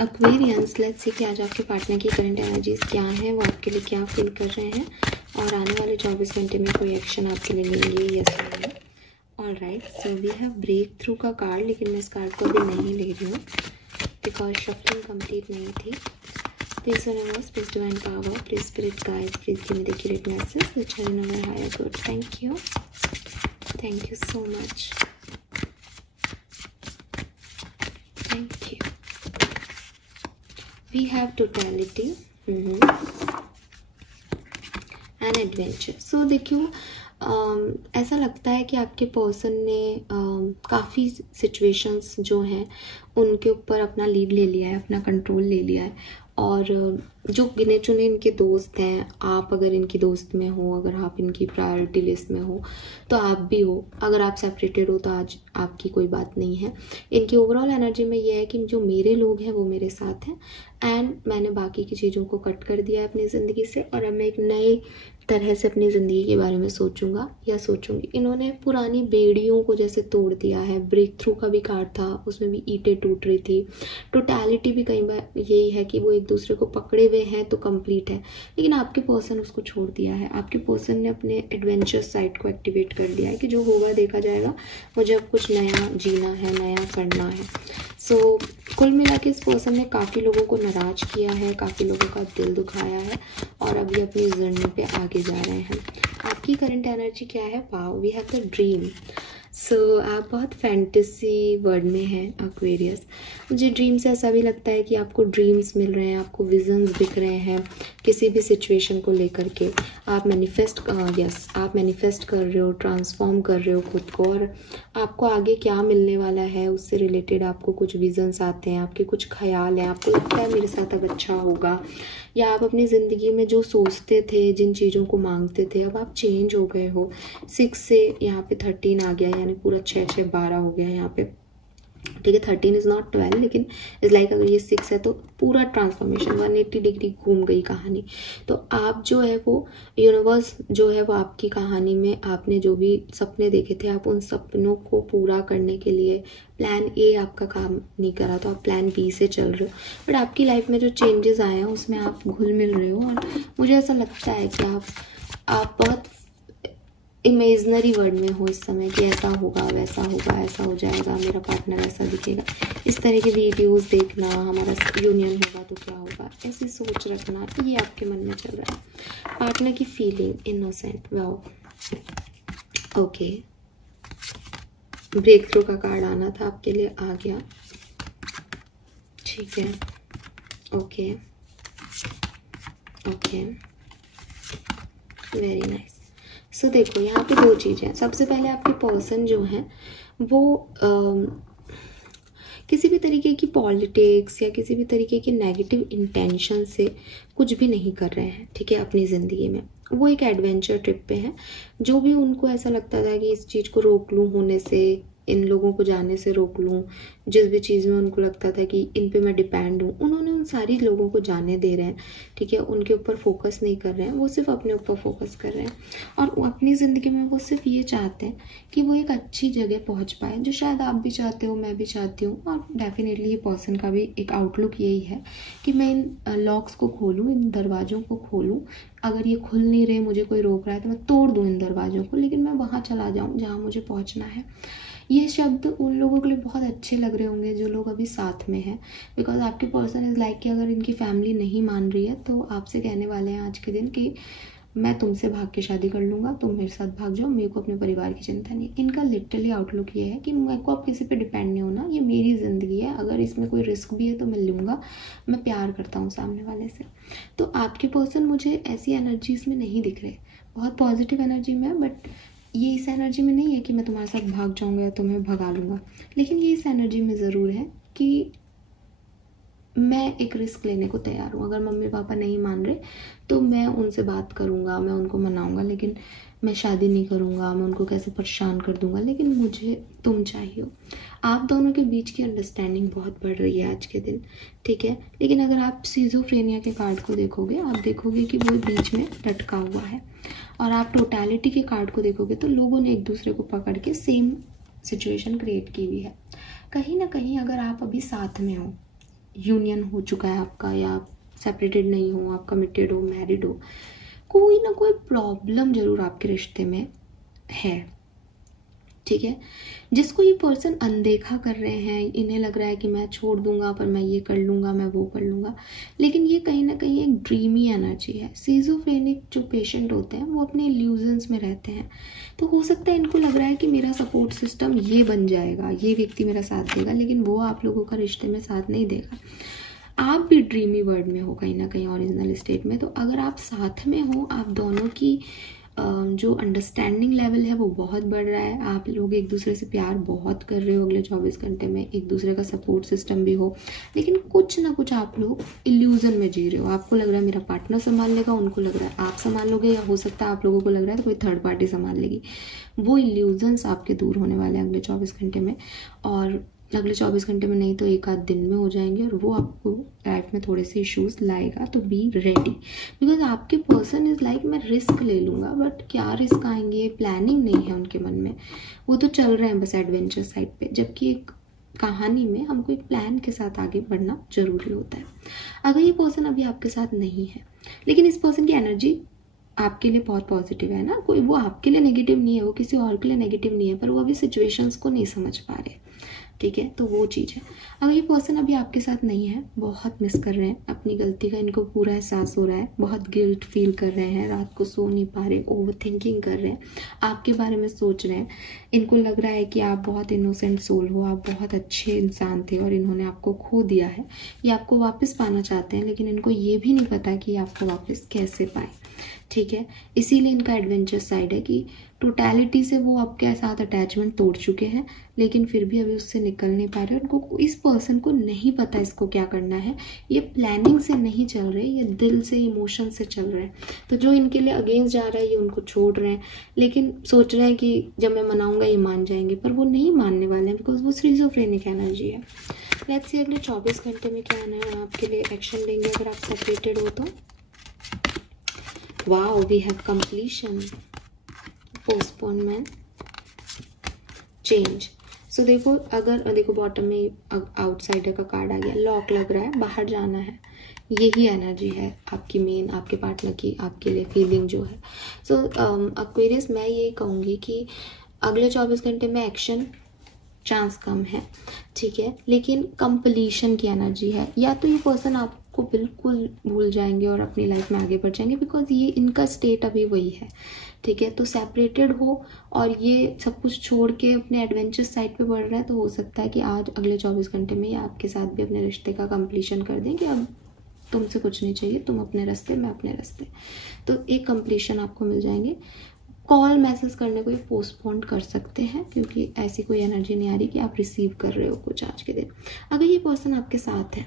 Aquarians, let's see कि आज आपके पार्टनर की करंट एनर्जीज क्या है, वो आपके लिए क्या फील कर रहे हैं और आने वाले 24 घंटे में कोई एक्शन आपके लिए लेंगे, यस और no. Alright, so we have breakthrough का कार्ड, लेकिन मैं इस कार्ड को भी नहीं ले रही हूँ बिकॉज शफलिंग कंप्लीट नहीं थी। Please universe, please divine power, please spirit guides, please give me the accurate message which I know my higher good. Thank you so much, thank you. We have totality and adventure. So देखियो, ऐसा लगता है कि आपके person ने काफ़ी situations जो हैं उनके ऊपर अपना लीड ले लिया है, अपना कंट्रोल ले लिया है। और जो गिने चुने इनके दोस्त हैं, आप अगर इनकी दोस्त में हो, अगर आप इनकी प्रायोरिटी लिस्ट में हो तो आप भी हो, अगर आप सेपरेटेड हो तो आज आपकी कोई बात नहीं है। इनकी ओवरऑल एनर्जी में ये है कि जो मेरे लोग हैं वो मेरे साथ हैं एंड मैंने बाकी की चीज़ों को कट कर दिया है अपनी ज़िंदगी से और अब मैं एक नई तरह से अपनी ज़िंदगी के बारे में सोचूंगा या सोचूंगी। इन्होंने पुरानी बेड़ियों को जैसे तोड़ दिया है। ब्रेक थ्रू का भी कार्ड था, उसमें भी ईंटें टूट रही थी। टोटैलिटी भी कई बार यही है कि वो एक दूसरे को पकड़े हुए हैं तो कंप्लीट है, लेकिन आपके पर्सन उसको छोड़ दिया है। आपके पर्सन ने अपने एडवेंचर साइड को एक्टिवेट कर दिया है कि जो होगा देखा जाएगा, मुझे अब कुछ नया जीना है, नया करना है। सो कुल मिला के इस पर्सन ने काफ़ी लोगों को नाराज किया है, काफ़ी लोगों का दिल दुखाया है और अभी अपनी जर्नी पे आगे जा रहे हैं। आपकी करंट एनर्जी क्या है? Wow, we have the dream. So आप बहुत फैंटेसी वर्ड में हैं एक्वेरियस। मुझे ड्रीम से ऐसा भी लगता है कि आपको ड्रीम्स मिल रहे हैं, आपको विजन्स दिख रहे हैं किसी भी सिचुएशन को लेकर के। आप मैनिफेस्ट कर रहे हो, ट्रांसफॉर्म कर रहे हो खुद को, और आपको आगे क्या मिलने वाला है उससे रिलेटेड आपको कुछ विजन्स आते हैं, आपके कुछ ख्याल हैं, आपको लगता है मेरे साथ अब अच्छा होगा, या आप अपनी ज़िंदगी में जो सोचते थे, जिन चीज़ों को मांगते थे, अब आप चेंज हो गए हो। 6 से यहाँ पे 13 आ गया, यानी पूरा 6 12 हो गया यहाँ पे। ठीक है, 13 इज़ नॉट 12, लेकिन इज़ लाइक अगर ये 6 है तो पूरा ट्रांसफॉर्मेशन 180 डिग्री घूम गई कहानी। तो आप जो है वो यूनिवर्स जो है वो आपकी कहानी में आपने जो भी सपने देखे थे, आप उन सपनों को पूरा करने के लिए प्लान ए आपका काम नहीं करा तो आप प्लान बी से चल रहे हो। बट आपकी लाइफ में जो चेंजेस आए हैं उसमें आप घुल मिल रहे हो और मुझे ऐसा लगता है कि आप बहुत इमेजनरी वर्ड में हो इस समय कि ऐसा होगा, वैसा होगा, ऐसा हो जाएगा, मेरा पार्टनर ऐसा दिखेगा। इस तरह की वीडियोस देखना, हमारा यूनियन होगा तो क्या होगा, ऐसी सोच रखना, ये आपके मन में चल रहा है। पार्टनर की feeling innocent, wow, okay. Breakthrough का कार्ड आना था आपके लिए, आ गया, ठीक है, okay okay, very nice. So देखो यहाँ पे 2 चीज़ें। सबसे पहले आपके पर्सन जो हैं वो किसी भी तरीके की पॉलिटिक्स या किसी भी तरीके की नेगेटिव इंटेंशन से कुछ भी नहीं कर रहे हैं, ठीक है, अपनी ज़िंदगी में। वो एक एडवेंचर ट्रिप पे है। जो भी उनको ऐसा लगता था कि इस चीज़ को रोक लूँ होने से, इन लोगों को जाने से रोक लूँ, जिस भी चीज़ में उनको लगता था कि इन पे मैं डिपेंड हूँ, उन्होंने उन सारी लोगों को जाने दे रहे हैं, ठीक है। उनके ऊपर फोकस नहीं कर रहे हैं, वो सिर्फ अपने ऊपर फोकस कर रहे हैं और अपनी ज़िंदगी में वो सिर्फ ये चाहते हैं कि वो एक अच्छी जगह पहुँच पाए, जो शायद आप भी चाहते हो, मैं भी चाहती हूँ। और डेफिनेटली ये पर्सन का भी एक आउटलुक यही है कि मैं इन लॉक्स को खोलूँ, इन दरवाज़ों को खोलूँ। अगर ये खुल नहीं रहे, मुझे कोई रोक रहा है तो मैं तोड़ दूँ इन दरवाज़ों को, लेकिन मैं वहाँ चला जाऊँ जहाँ मुझे पहुँचना है। ये शब्द उन लोगों के लिए बहुत अच्छे लग रहे होंगे जो लोग अभी साथ में हैं, बिकॉज आपके पर्सन इज़ लाइक कि अगर इनकी फैमिली नहीं मान रही है तो आपसे कहने वाले हैं आज के दिन कि मैं तुमसे भाग के शादी कर लूँगा, तुम मेरे साथ भाग जाओ, मेरे को अपने परिवार की चिंता नहीं। इनका लिटरली आउटलुक ये है कि मेरे को अब किसी पे डिपेंड नहीं होना, ये मेरी ज़िंदगी है, अगर इसमें कोई रिस्क भी है तो मैं लूँगा, मैं प्यार करता हूँ सामने वाले से। तो आपके पर्सन मुझे ऐसी एनर्जीज में नहीं दिख रहे, बहुत पॉजिटिव एनर्जी में है, बट ये इस एनर्जी में नहीं है कि मैं तुम्हारे साथ भाग जाऊँगा या तुम्हें भगा लूँगा, लेकिन ये इस एनर्जी में ज़रूर है कि मैं एक रिस्क लेने को तैयार हूँ। अगर मम्मी पापा नहीं मान रहे तो मैं उनसे बात करूँगा, मैं उनको मनाऊँगा, लेकिन मैं शादी नहीं करूँगा, मैं उनको कैसे परेशान कर दूँगा, लेकिन मुझे तुम चाहिए। आप दोनों के बीच की अंडरस्टैंडिंग बहुत बढ़ रही है आज के दिन, ठीक है। लेकिन अगर आप सिजोफ्रेनिया के कार्ड को देखोगे, आप देखोगे कि वो बीच में लटका हुआ है, और आप टोटैलिटी के कार्ड को देखोगे तो लोगों ने एक दूसरे को पकड़ के सेम सिचुएशन क्रिएट की हुई है। कहीं ना कहीं अगर आप अभी साथ में हो, यूनियन हो चुका है आपका, या आप सेपरेटेड नहीं हो, आप कमिटेड हो, मैरिड हो, कोई ना कोई प्रॉब्लम जरूर आपके रिश्ते में है, ठीक है। जिसको ये पर्सन अनदेखा कर रहे हैं, इन्हें लग रहा है कि मैं छोड़ दूंगा पर मैं ये कर लूंगा, मैं वो कर लूंगा, लेकिन ये कहीं ना कहीं एक ड्रीमी एनर्जी है। सीजोफ्रेनिक जो पेशेंट होते हैं वो अपने इल्यूजन्स में रहते हैं, तो हो सकता है इनको लग रहा है कि मेरा सपोर्ट सिस्टम ये बन जाएगा, ये व्यक्ति मेरा साथ देगा, लेकिन वो आप लोगों का रिश्ते में साथ नहीं देगा। आप भी ड्रीमी वर्ल्ड में हो कहीं ना कहीं, ओरिजिनल स्टेट में। तो अगर आप साथ में हो, आप दोनों की जो अंडरस्टैंडिंग लेवल है वो बहुत बढ़ रहा है, आप लोग एक दूसरे से प्यार बहुत कर रहे हो अगले 24 घंटे में, एक दूसरे का सपोर्ट सिस्टम भी हो, लेकिन कुछ ना कुछ आप लोग इल्यूजन में जी रहे हो। आपको लग रहा है मेरा पार्टनर संभाल लेगा, उनको लग रहा है आप संभाल लोगे, या हो सकता है आप लोगों को लग रहा है कोई थर्ड पार्टी संभाल लेगी। वो इल्यूजन्स आपके दूर होने वाले हैं अगले 24 घंटे में, और अगले 24 घंटे में नहीं तो एक आध दिन में हो जाएंगे, और वो आपको लाइफ में थोड़े से इश्यूज लाएगा। तो बी रेडी, बिकॉज आपके पर्सन इज लाइक मैं रिस्क ले लूँगा, बट क्या रिस्क आएंगे, प्लानिंग नहीं है उनके मन में, वो तो चल रहे हैं बस एडवेंचर साइड पे। जबकि एक कहानी में हमको एक प्लान के साथ आगे बढ़ना जरूरी होता है। अगर ये पर्सन अभी आपके साथ नहीं है, लेकिन इस पर्सन की एनर्जी आपके लिए बहुत पॉजिटिव है ना, कोई वो आपके लिए नेगेटिव नहीं है, वो किसी और के लिए नेगेटिव नहीं है, पर वो अभी सिचुएशंस को नहीं समझ पा रहे, ठीक है। तो वो चीज़ है। अगर ये पर्सन अभी आपके साथ नहीं है, बहुत मिस कर रहे हैं, अपनी गलती का इनको पूरा एहसास हो रहा है, बहुत गिल्ट फील कर रहे हैं, रात को सो नहीं पा रहे, ओवर थिंकिंग कर रहे हैं, आपके बारे में सोच रहे हैं, इनको लग रहा है कि आप बहुत इनोसेंट सोल हो, आप बहुत अच्छे इंसान थे और इन्होंने आपको खो दिया है, ये आपको वापस पाना चाहते हैं, लेकिन इनको ये भी नहीं पता कि आपको वापस कैसे पाए, ठीक है। इसीलिए इनका एडवेंचर साइड है कि टोटलिटी से वो आपके साथ अटैचमेंट तोड़ चुके हैं, लेकिन फिर भी अभी उससे निकल नहीं पा रहे। उनको, इस पर्सन को नहीं पता इसको क्या करना है, ये प्लानिंग से नहीं चल रहे, ये दिल से, इमोशन से चल रहे हैं। तो जो इनके लिए अगेंस्ट जा रहा है ये उनको छोड़ रहे हैं, लेकिन सोच रहे हैं कि जब मैं मनाऊंगा ये मान जाएंगे, पर वो नहीं मानने वाले हैं, बिकॉज वो स्किज़ोफ्रेनिक एनर्जी है। लेट्स सी अगले 24 घंटे में क्या है आपके लिए एक्शन लेंगे अगर आप सेपरेटेड हो तो। Wow, we have completion, postponement, change. So देखो, अगर देखो बॉटम में आउटसाइडर का कार्ड आ गया, लॉक लग रहा है, बाहर जाना है, यही एनर्जी है आपकी मेन, आपके पार्टनर की आपके लिए फीलिंग जो है। सो एक्वेरियस, मैं ये कहूँगी कि अगले 24 घंटे में एक्शन चांस कम है, ठीक है, लेकिन कंप्लीशन की एनर्जी है। या तो ये पर्सन आपको बिल्कुल भूल जाएंगे और अपनी लाइफ में आगे बढ़ जाएंगे, बिकॉज ये इनका स्टेट अभी वही है, ठीक है। तो सेपरेटेड हो और ये सब कुछ छोड़ के अपने एडवेंचर साइड पे बढ़ रहा है, तो हो सकता है कि आज अगले 24 घंटे में ये आपके साथ भी अपने रिश्ते का कंप्लीशन कर दें कि अब तुमसे कुछ नहीं चाहिए, तुम अपने रास्ते, मैं अपने रास्ते। तो एक कंप्लीशन आपको मिल जाएंगे। कॉल मैसेज करने को ये पोस्टपोन कर सकते हैं, क्योंकि ऐसी कोई एनर्जी नहीं आ रही कि आप रिसीव कर रहे हो कुछ आज के दिन। अगर ये पर्सन आपके साथ है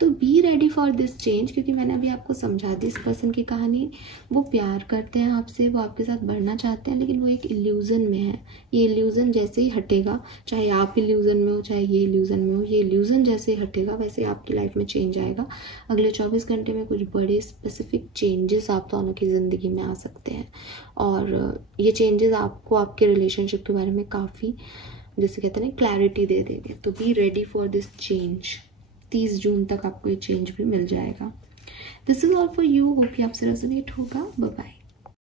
तो be ready for this change, क्योंकि मैंने अभी आपको समझा दी इस पर्सन की कहानी। वो प्यार करते हैं आपसे, वो आपके साथ बढ़ना चाहते हैं, लेकिन वो एक इल्यूजन में है। ये इल्यूजन जैसे ही हटेगा, चाहे आप इल्यूजन में हो चाहे ये इल्यूजन में हो, ये इल्यूजन जैसे ही हटेगा वैसे आपकी लाइफ में चेंज आएगा। अगले 24 घंटे में कुछ बड़े स्पेसिफिक चेंजेस आप दोनों की ज़िंदगी में आ सकते हैं, और ये चेंजेस आपको आपके रिलेशनशिप के बारे में काफ़ी, जैसे कहते हैं ना, क्लैरिटी दे देंगे। तो be ready for this change. 30 June तक आपको ये चेंज भी मिल जाएगा। This is all for you, hope कि आपसे रेजोनेट होगा। Bye bye.